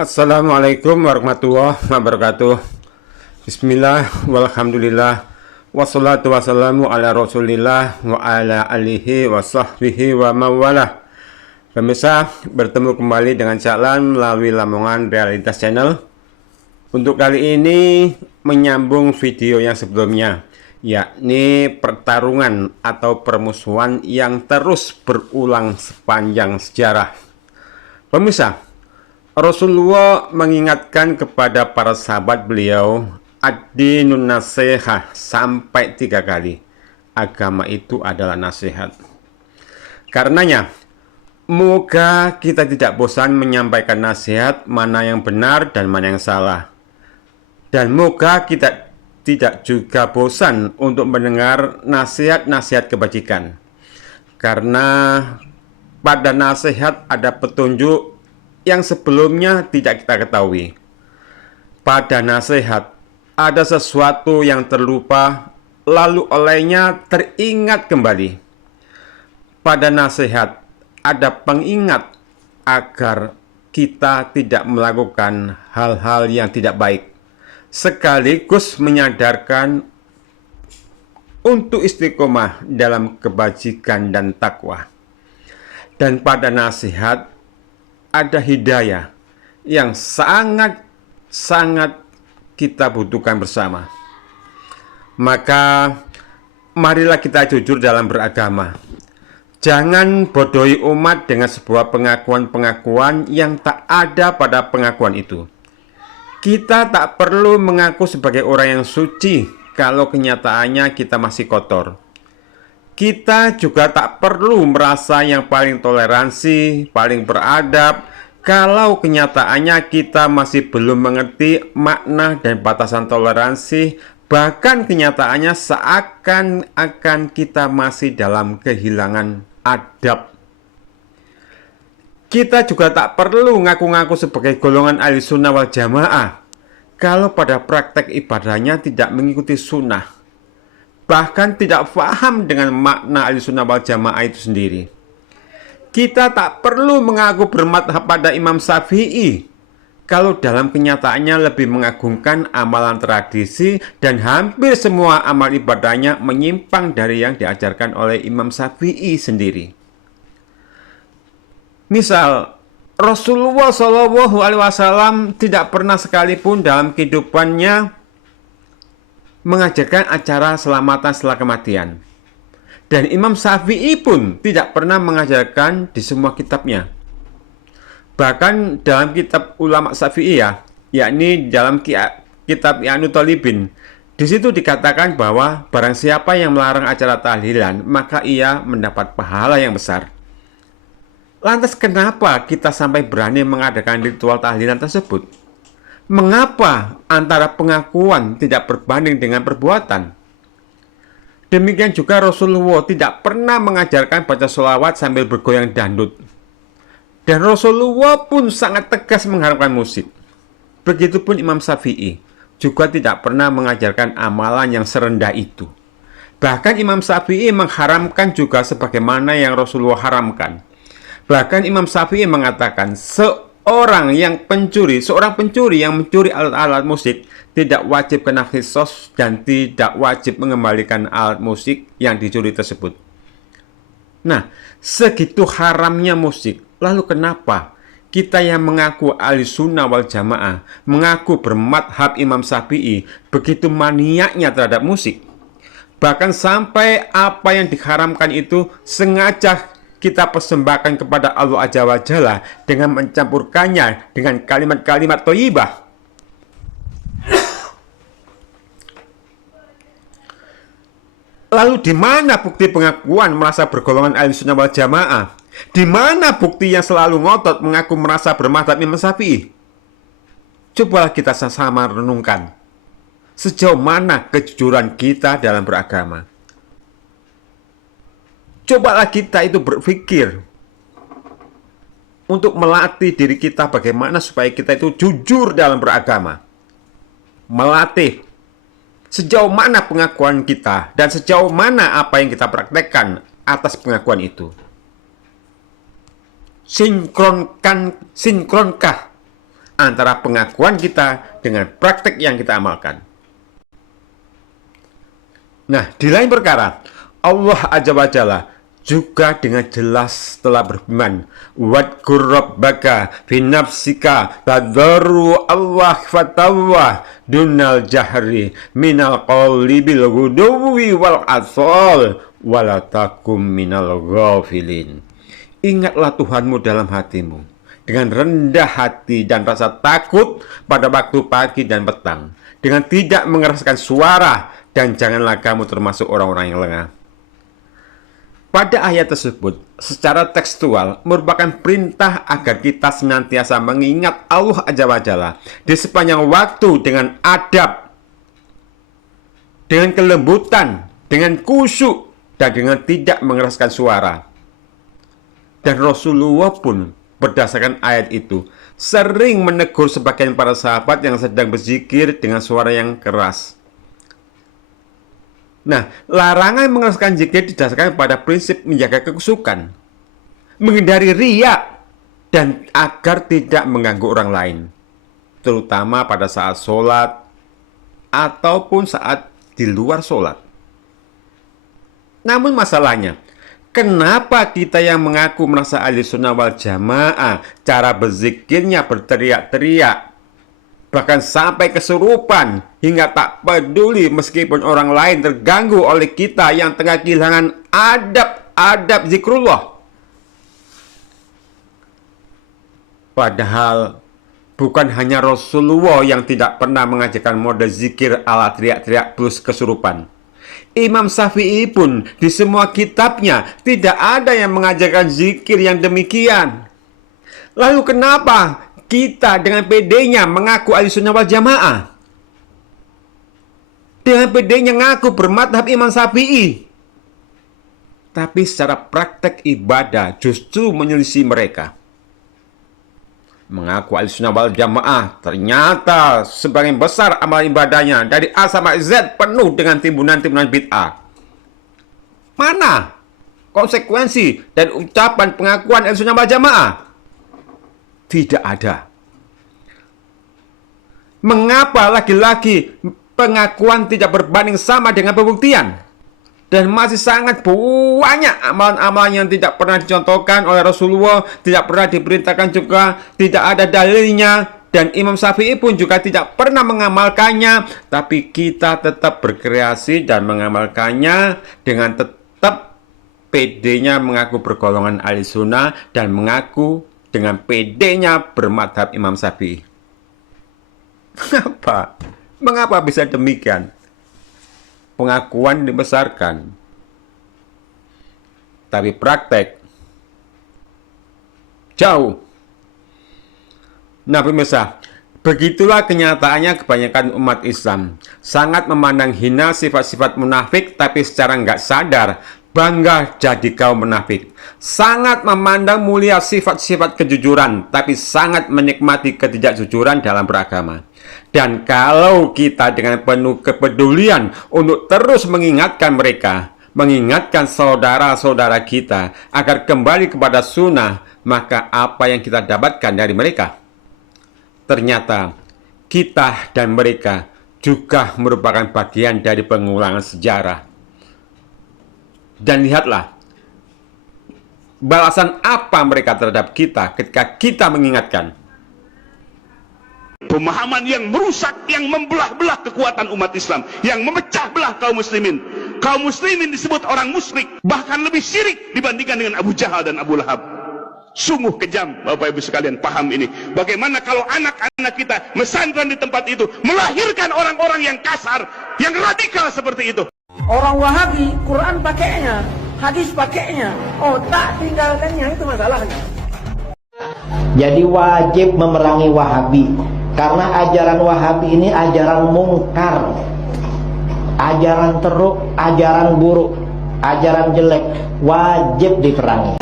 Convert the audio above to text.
Assalamualaikum warahmatullahi wabarakatuh. Bismillah, walhamdulillah, wassalatu wassalamu ala rasulillah wa ala alihi wa sahbihi wa mawalah. Pemirsa, bertemu kembali dengan Caklan melalui Lamongan Realitas Channel. Untuk kali ini menyambung video yang sebelumnya, yakni pertarungan atau permusuhan yang terus berulang sepanjang sejarah. Pemirsa, Rasulullah mengingatkan kepada para sahabat beliau ad-dinun nasihah sampai 3 kali. Agama itu adalah nasihat. Karenanya, moga kita tidak bosan menyampaikan nasihat mana yang benar dan mana yang salah. Dan moga kita tidak juga bosan untuk mendengar nasihat-nasihat kebajikan. Karena pada nasihat ada petunjuk yang sebelumnya tidak kita ketahui. Pada nasihat ada sesuatu yang terlupa, lalu olehnya teringat kembali. Pada nasihat ada pengingat agar kita tidak melakukan hal-hal yang tidak baik, sekaligus menyadarkan untuk istiqomah dalam kebajikan dan takwa. Dan pada nasihat ada hidayah yang sangat kita butuhkan bersama. Maka marilah kita jujur dalam beragama. Jangan bodohi umat dengan sebuah pengakuan-pengakuan yang tak ada pada pengakuan itu. Kita tak perlu mengaku sebagai orang yang suci kalau kenyataannya kita masih kotor. Kita juga tak perlu merasa yang paling toleransi, paling beradab, kalau kenyataannya kita masih belum mengerti makna dan batasan toleransi, bahkan kenyataannya seakan-akan kita masih dalam kehilangan adab. Kita juga tak perlu ngaku-ngaku sebagai golongan ahli sunnah wal jamaah, kalau pada praktek ibadahnya tidak mengikuti sunnah, bahkan tidak paham dengan makna ahlussunnah wal jamaah itu sendiri. Kita tak perlu mengaku bermadhab pada Imam Syafi'i kalau dalam kenyataannya lebih mengagungkan amalan tradisi dan hampir semua amal ibadahnya menyimpang dari yang diajarkan oleh Imam Syafi'i sendiri. Misal, Rasulullah SAW tidak pernah sekalipun dalam kehidupannya mengajarkan acara selamatan setelah kematian. Dan Imam Syafi'i pun tidak pernah mengajarkan di semua kitabnya. Bahkan dalam kitab ulama Syafi'i yakni dalam kitab I'anul Talibin, di situ dikatakan bahwa barang siapa yang melarang acara tahlilan, maka ia mendapat pahala yang besar. Lantas kenapa kita sampai berani mengadakan ritual tahlilan tersebut? Mengapa antara pengakuan tidak berbanding dengan perbuatan? Demikian juga Rasulullah tidak pernah mengajarkan baca sholawat sambil bergoyang dangdut. Dan Rasulullah pun sangat tegas mengharamkan musik. Begitupun Imam Syafi'i juga tidak pernah mengajarkan amalan yang serendah itu. Bahkan Imam Syafi'i mengharamkan juga sebagaimana yang Rasulullah haramkan. Bahkan Imam Syafi'i mengatakan seorang pencuri yang mencuri alat-alat musik tidak wajib kena qisas dan tidak wajib mengembalikan alat musik yang dicuri tersebut. Nah, segitu haramnya musik. Lalu kenapa kita yang mengaku ahli sunnah wal jamaah, mengaku bermadhab Imam Syafi'i, begitu maniaknya terhadap musik? Bahkan sampai apa yang diharamkan itu sengaja kita persembahkan kepada Allah Azza wa Jalla dengan mencampurkannya dengan kalimat-kalimat thayyibah. Lalu di mana bukti pengakuan merasa bergolongan ahlussunnah wal jamaah? Di mana bukti yang selalu ngotot mengaku merasa bermadhab Imam Syafi'i? Cobalah kita sama-sama renungkan. Sejauh mana kejujuran kita dalam beragama? Cobalah kita itu berpikir untuk melatih diri kita bagaimana supaya kita itu jujur dalam beragama. Melatih sejauh mana pengakuan kita dan sejauh mana apa yang kita praktekkan atas pengakuan itu. Sinkronkah antara pengakuan kita dengan praktek yang kita amalkan. Nah, di lain perkara, Allah Azza wa Jalla juga dengan jelas telah berfirman, "Wadkur rabbaka fi nafsika tadharru Allah fatawah dunal jahri minal qawli bil ghuduwi wal asal wala takum minal ghafilin." Ingatlah Tuhanmu dalam hatimu dengan rendah hati dan rasa takut pada waktu pagi dan petang, dengan tidak mengeraskan suara, dan janganlah kamu termasuk orang-orang yang lengah. Pada ayat tersebut, secara tekstual merupakan perintah agar kita senantiasa mengingat Allah Azza wa Jalla di sepanjang waktu dengan adab, dengan kelembutan, dengan khusyuk, dan dengan tidak mengeraskan suara. Dan Rasulullah pun berdasarkan ayat itu sering menegur sebagian para sahabat yang sedang berzikir dengan suara yang keras. Nah, larangan mengeraskan zikir didasarkan pada prinsip menjaga kekhusyukan, menghindari riya, dan agar tidak mengganggu orang lain, terutama pada saat sholat ataupun saat di luar sholat. Namun masalahnya, kenapa kita yang mengaku merasa ahli sunnah wal jamaah cara berzikirnya berteriak-teriak, bahkan sampai kesurupan, hingga tak peduli meskipun orang lain terganggu oleh kita yang tengah kehilangan adab-adab zikrullah? Padahal bukan hanya Rasulullah yang tidak pernah mengajarkan mode zikir ala teriak-teriak plus kesurupan. Imam Syafi'i pun di semua kitabnya tidak ada yang mengajarkan zikir yang demikian. Lalu kenapa kita dengan pedenya mengaku ahli sunnah wal jamaah, dengan pedenya ngaku bermadhab Imam Syafi'i, tapi secara praktek ibadah justru menyelisih mereka? Mengaku ahli sunnah wal jamaah, ternyata sebagian besar amal ibadahnya dari A sampai Z penuh dengan timbunan-timbunan bid'ah. Mana konsekuensi dan ucapan pengakuan ahli sunnah wal jamaah? Tidak ada. Mengapa lagi-lagi pengakuan tidak berbanding sama dengan pembuktian? Dan masih sangat banyak amalan-amalan yang tidak pernah dicontohkan oleh Rasulullah, tidak pernah diperintahkan juga, tidak ada dalilnya, dan Imam Syafi'i pun juga tidak pernah mengamalkannya. Tapi kita tetap berkreasi dan mengamalkannya dengan tetap pedenya mengaku bergolongan ahli sunnah dan mengaku dengan pedenya bermadhab Imam Syafi'i. Mengapa bisa demikian? Pengakuan dibesarkan, tapi praktek jauh. Nah pemirsa, begitulah kenyataannya kebanyakan umat Islam sangat memandang hina sifat-sifat munafik, tapi secara nggak sadar bangga jadi kaum munafik. Sangat memandang mulia sifat-sifat kejujuran, tapi sangat menikmati ketidakjujuran dalam beragama. Dan kalau kita dengan penuh kepedulian untuk terus mengingatkan mereka, mengingatkan saudara-saudara kita agar kembali kepada sunnah, maka apa yang kita dapatkan dari mereka? Ternyata kita dan mereka juga merupakan bagian dari pengulangan sejarah. Dan lihatlah balasan apa mereka terhadap kita ketika kita mengingatkan. Pemahaman yang merusak, yang membelah-belah kekuatan umat Islam, yang memecah belah kaum muslimin. Kaum muslimin disebut orang musyrik, bahkan lebih syirik dibandingkan dengan Abu Jahal dan Abu Lahab. Sungguh kejam, Bapak Ibu sekalian, paham ini. Bagaimana kalau anak-anak kita mesantren di tempat itu melahirkan orang-orang yang kasar, yang radikal seperti itu. Orang Wahabi, Quran pakainya, hadis pakainya, otak tinggalkannya, itu masalahnya. Jadi wajib memerangi Wahabi, karena ajaran Wahabi ini ajaran mungkar, ajaran teruk, ajaran buruk, ajaran jelek, wajib diperangi.